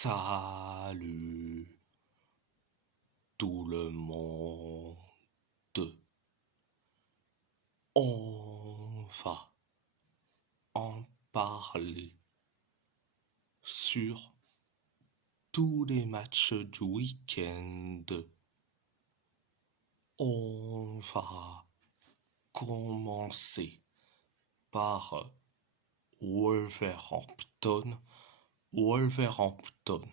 Salut tout le monde. On va en parler sur tous les matchs du week-end. On va commencer par Wolverhampton. Wolverhampton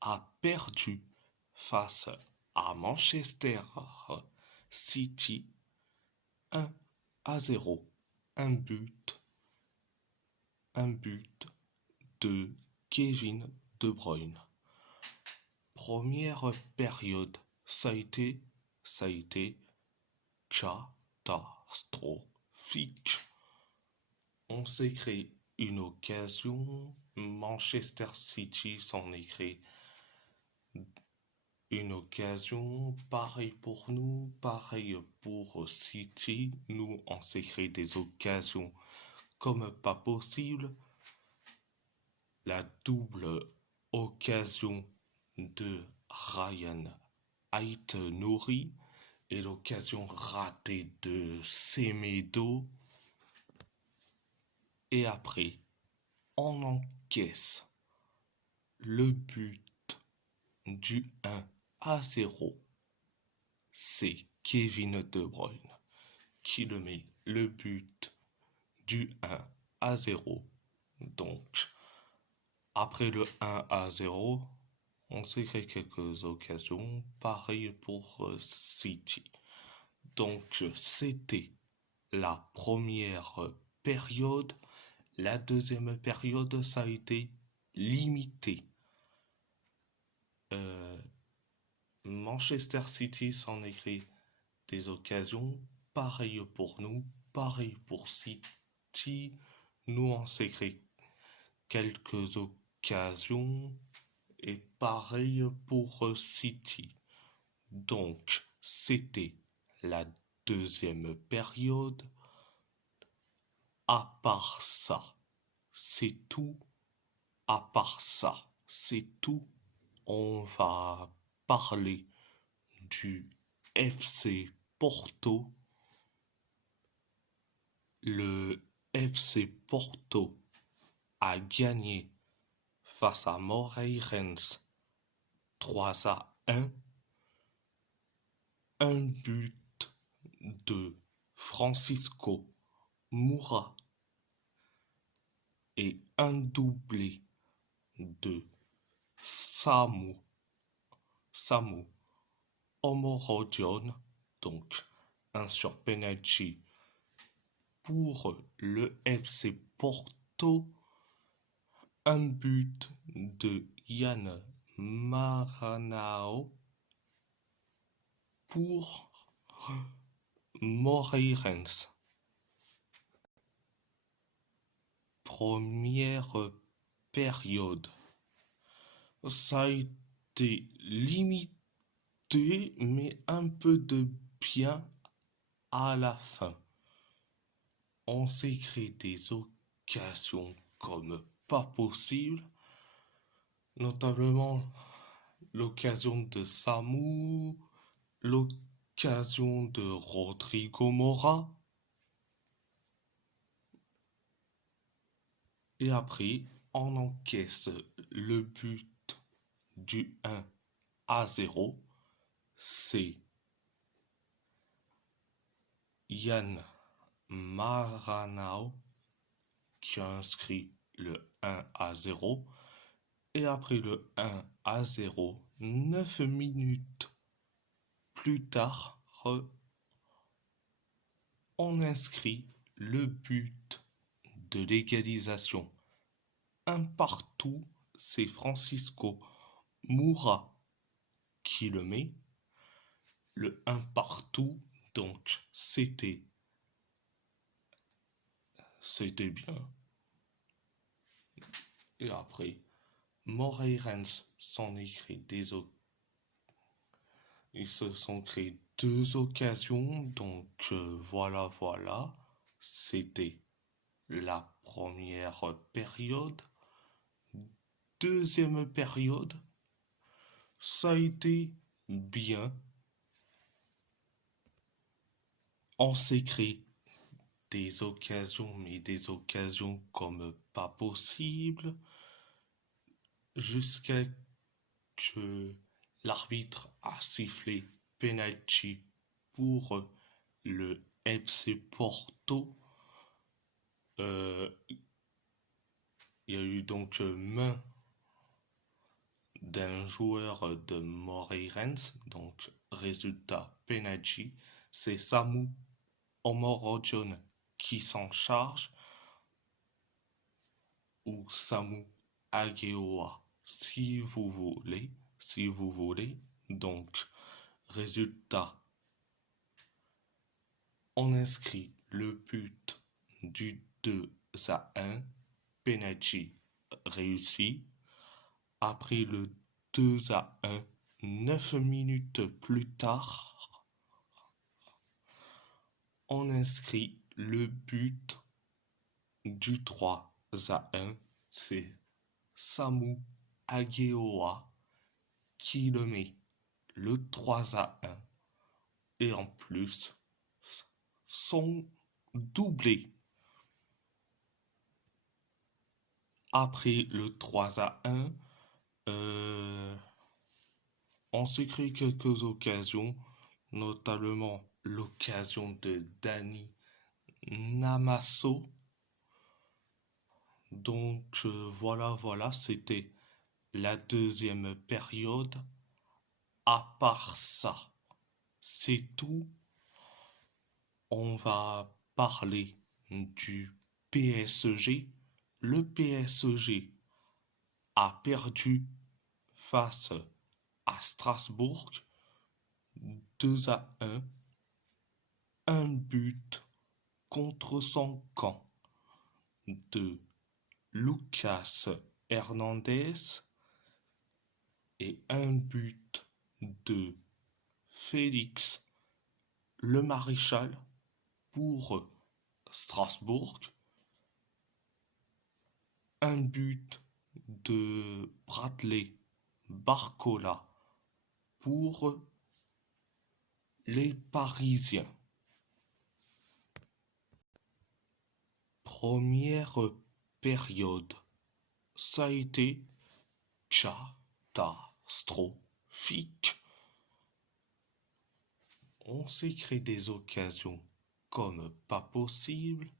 a perdu face à Manchester City 1-0. Un but de Kevin De Bruyne. Première période, ça a été catastrophique. On s'est créé une occasion. Manchester City s'en est créé une occasion. Pareil pour nous, pareil pour City. Nous, on s'est créé des occasions comme pas possible. La double occasion de Ryan Aït-Nouri et l'occasion ratée de Semedo. Et après, on encaisse le but du 1-0. C'est Kevin De Bruyne qui le met, le but du 1-0. Donc, après le 1-0, on s'est créé quelques occasions, pareil pour City. Donc, c'était la première période. La deuxième période, ça a été limité. Manchester City s'en est créé des occasions, pareil pour nous, pareil pour City. Nous, on s'est créé quelques occasions et pareil pour City. Donc, c'était la deuxième période. À part ça, c'est tout. À part ça, c'est tout. On va parler du FC Porto. Le FC Porto a gagné face à Moreirense 3-1. Un but de Francisco Moura et un doublé de Samu Omorodion, donc un sur penalty pour le FC Porto, un but de Yann Maranao pour Moreirense. Première période, ça a été limité, mais un peu de bien à la fin. On s'est créé des occasions comme pas possible, notamment l'occasion de Samu, l'occasion de Rodrigo Mora. Et après, on encaisse le but du 1-0. C'est Yann Maranao qui a inscrit le 1-0. Et après le 1-0, 9 minutes plus tard, on inscrit le but de l'égalisation. Un partout, c'est Francisco Moura qui le met. Le 1 partout, donc c'était bien. Et après, Moreirense s'en est créé ils se sont créés deux occasions, donc voilà. C'était la première période. deuxième période, ça a été bien. On s'est créé des occasions, mais des occasions comme pas possible, jusqu'à que l'arbitre a sifflé penalty pour le FC Porto. Il y a eu donc main d'un joueur de Moreirense, donc résultat penalty. C'est Samu Omorodion qui s'en charge, ou Samu Ageoa si vous voulez. Donc, résultat, on inscrit le but du 2-1, penalty réussi. Après le 2-1, 9 minutes plus tard, on inscrit le but du 3-1. C'est Samu Ageoa qui le met, le 3-1. Et en plus, son doublé. Après le 3-1, on s'est créé quelques occasions, notamment l'occasion de Dani Namasso. Donc voilà, c'était la deuxième période. À part ça, c'est tout. On va parler du PSG. Le PSG a perdu face à Strasbourg 2-1. Un but contre son camp de Lucas Hernandez et un but de Félix Le Maréchal pour Strasbourg, un but de Bradley Barcola pour les Parisiens. Première période, ça a été catastrophique. On s'est créé des occasions comme pas possible.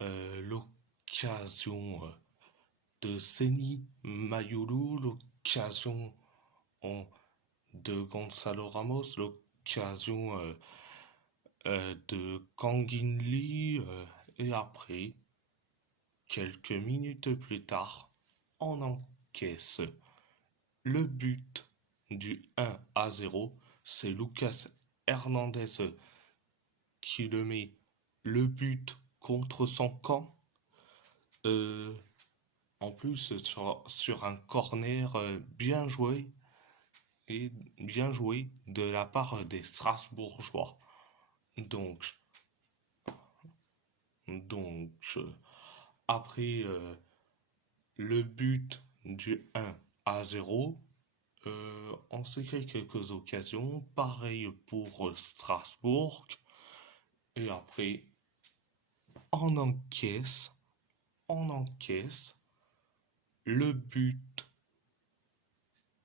L'occasion de Seni Mayulu, l'occasion de Gonzalo Ramos, l'occasion de Kangin Lee, et après, quelques minutes plus tard, on encaisse le but du 1-0. C'est Lucas Hernandez qui le met, le but contre son camp. En plus, sur un corner bien joué de la part des Strasbourgeois. Donc après le but du 1-0, on s'est créé quelques occasions, pareil pour Strasbourg, et après on encaisse le but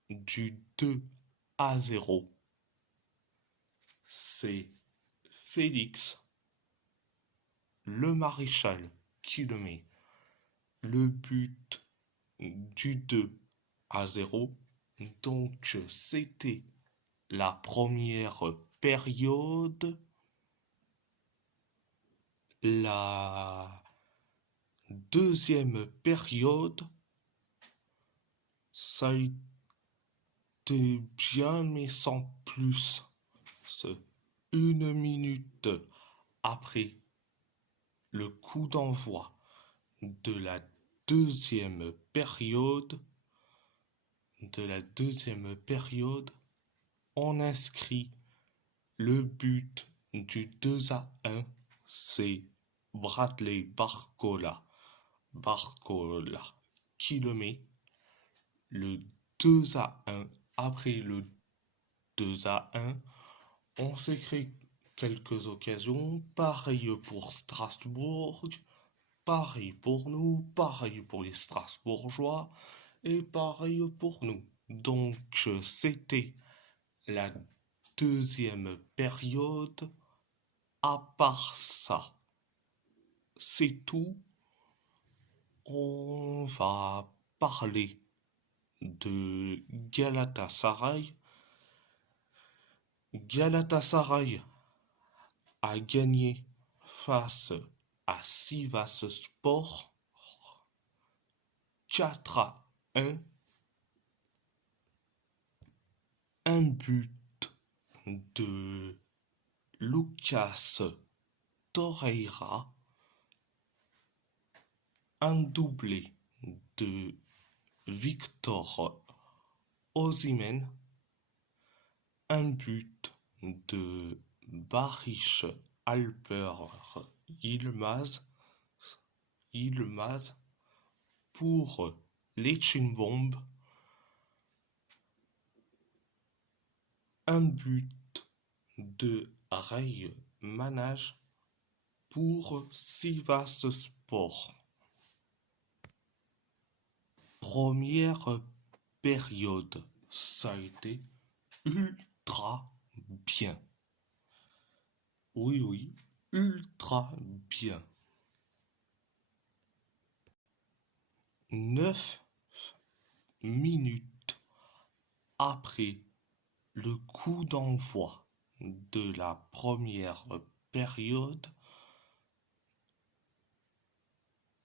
du 2-0. C'est Félix Le Maréchal qui le met, le but du 2-0. Donc c'était la première période. La deuxième période, ça a été bien, mais sans plus. Une minute après le coup d'envoi de la deuxième période, on inscrit le but du 2-1. C'est Bradley Barcola qui le met le 2-1. Après le 2-1, on s'est créé quelques occasions. Pareil pour Strasbourg, pareil pour nous, pareil pour les Strasbourgeois et pareil pour nous. Donc c'était la deuxième période. À part ça, c'est tout. On va parler de Galatasaray. Galatasaray a gagné face à Sivasspor 4-1. Un but de Lucas Torreira, un doublé de Victor Osimhen, un but de Barish Alper Yilmaz pour les Chimbomb, un but de Ray Manage pour Sivasspor. Première période, ça a été ultra bien. Oui, ultra bien. 9 minutes après le coup d'envoi de la première période,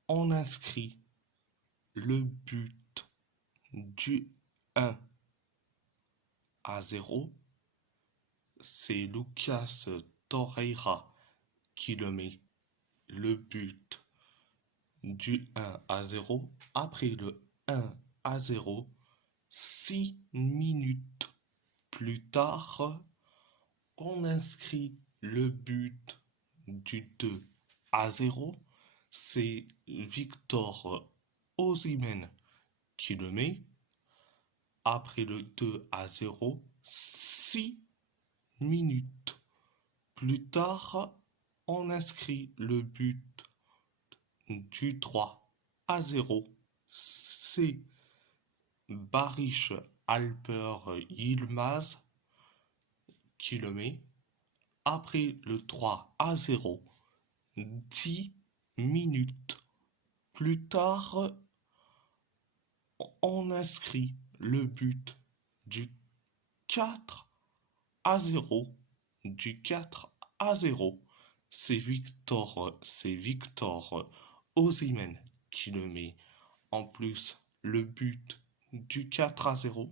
on inscrit le but du 1-0. C'est Lucas Torreira qui le met, le but du 1-0. Après le 1-0, 6 minutes plus tard, on inscrit le but du 2-0. C'est Victor Osimhen qui le met. Après le 2-0, 6 minutes plus tard, on inscrit le but du 3-0. C'est Barish Alper Yilmaz qui le met. Après le 3-0, 10 minutes plus tard, on inscrit le but du 4-0. Du 4-0. C'est Victor Osimhen qui le met. En plus, le but du 4-0.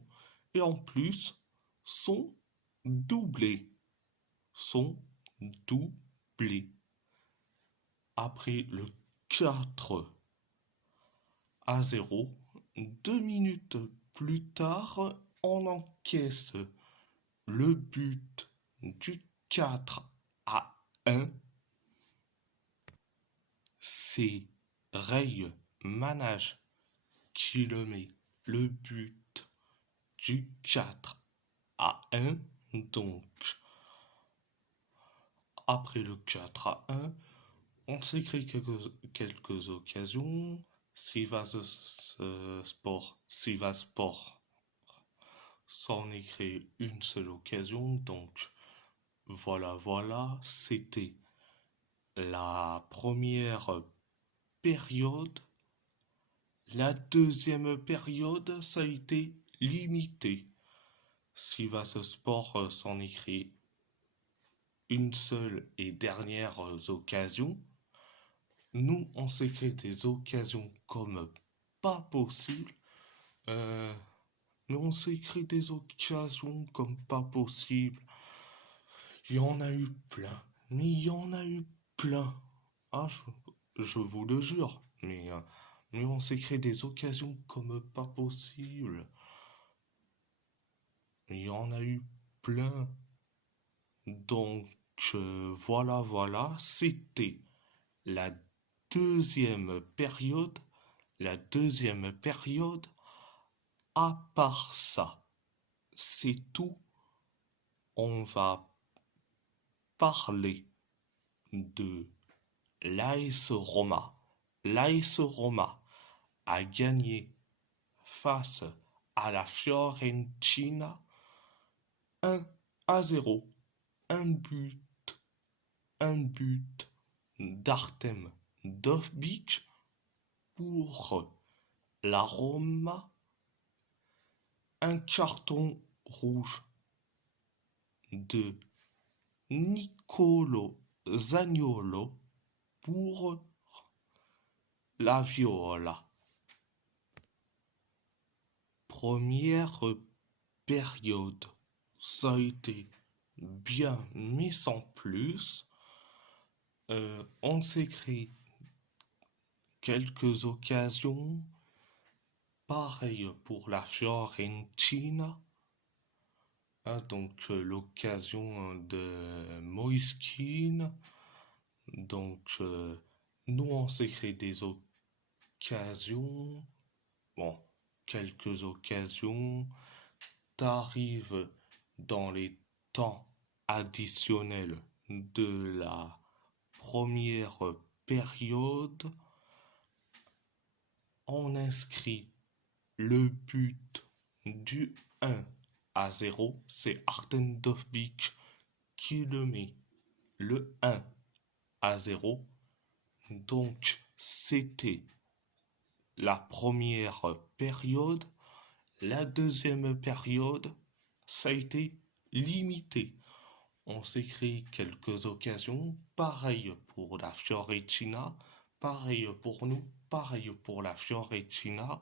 Et en plus, son doublé. Après le 4-0, 2 minutes plus tard, on encaisse le but du 4-1. C'est Ray Manage qui le met, le but du 4-1. Donc, après le 4-1, on s'est créé quelques occasions. Sivasspor s'en est créé une seule occasion. Donc, voilà, c'était la première période. La deuxième période, ça a été limité. Sivasspor s'en est créé une seule et dernière occasion. Nous, on s'est créé des occasions comme pas possible. Mais on s'est créé des occasions comme pas possible. Il y en a eu plein. Mais il y en a eu plein. Ah, je vous le jure. Mais on s'est créé des occasions comme pas possible. Mais il y en a eu plein. Donc, voilà. C'était la deuxième période. la deuxième période. À part ça, c'est tout. On va parler de l'AS Roma. L'AS Roma a gagné face à la Fiorentina 1-0. Un but, un but d'Artem Dovbyk pour la Roma. Un carton rouge de Nicolo Zaniolo pour la Viola. Première période, ça a été bien, mais sans plus. On s'est créé quelques occasions. Pareil pour la Fiorentina. Donc l'occasion de Moiskin. Donc nous on s'est créé des occasions. Bon, quelques occasions. T'arrives dans les temps additionnels de la première période. On inscrit le but du 1-0. C'est Artem Dovbyk qui le met, le 1-0. Donc c'était la première période. La deuxième période, ça a été limité. On s'est créé quelques occasions, pareil pour la Fiorentina, pareil pour nous, pareil pour la Fiorentina.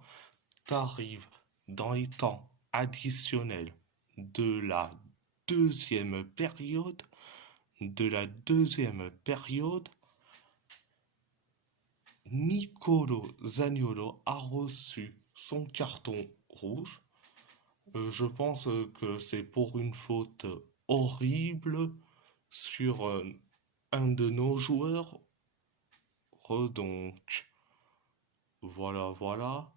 T'arrives dans les temps additionnels de la deuxième période, Nicolo Zaniolo a reçu son carton rouge. Je pense que c'est pour une faute horrible sur un de nos joueurs. Donc, voilà.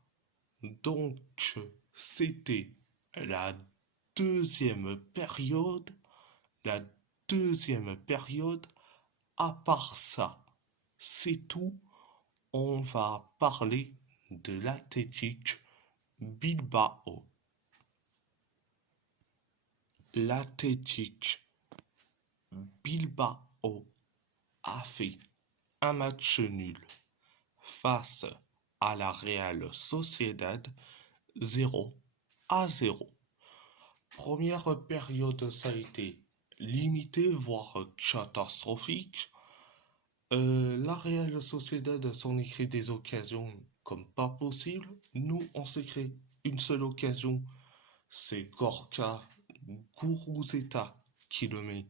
Donc, c'était la deuxième période. La deuxième période. À part ça, c'est tout. On va parler de l'Athletic Bilbao. L'Athletic Bilbao a fait un match nul face à la Real Sociedad 0-0. Première période, ça a été limité, voire catastrophique. La Real Sociedad s'en écrit des occasions comme pas possible. Nous, on s'est créé une seule occasion. C'est Gorka Guruzeta qui le met.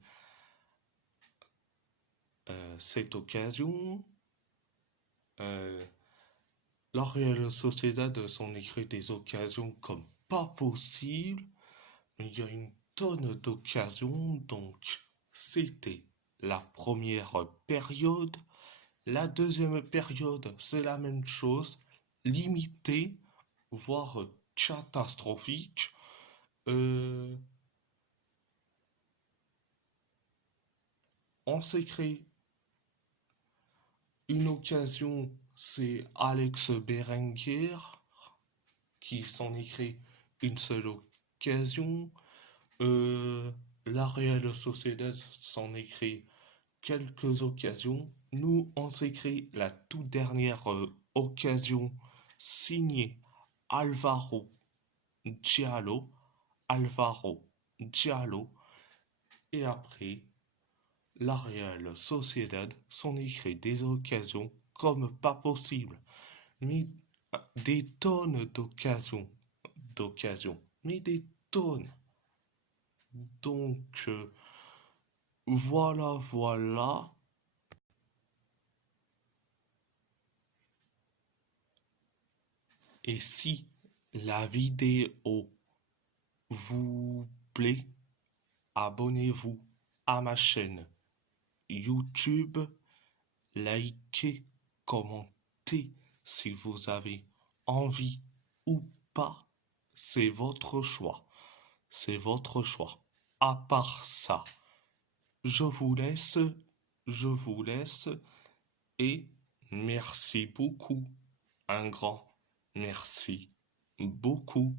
Cette occasion, la Real Sociedad s'en écrit des occasions comme pas possible. Il y a une tonne d'occasions, donc c'était la première période. La deuxième période, c'est la même chose, limitée, voire catastrophique. On s'est créé une occasion, c'est Alex Berenguer qui s'en est créé une seule occasion. La Real Sociedad s'en est créé quelques occasions. Nous, on s'est créé la toute dernière occasion signée Alvaro Diallo. Et après, la Real Sociedad s'en est créé des occasions comme pas possible. Mais des tonnes d'occasions. Mais des tonnes. Donc, voilà. Et si la vidéo vous plaît, abonnez-vous à ma chaîne YouTube, likez, commentez si vous avez envie ou pas, c'est votre choix. C'est votre choix. À part ça, je vous laisse, je vous laisse et merci beaucoup. Un grand merci beaucoup.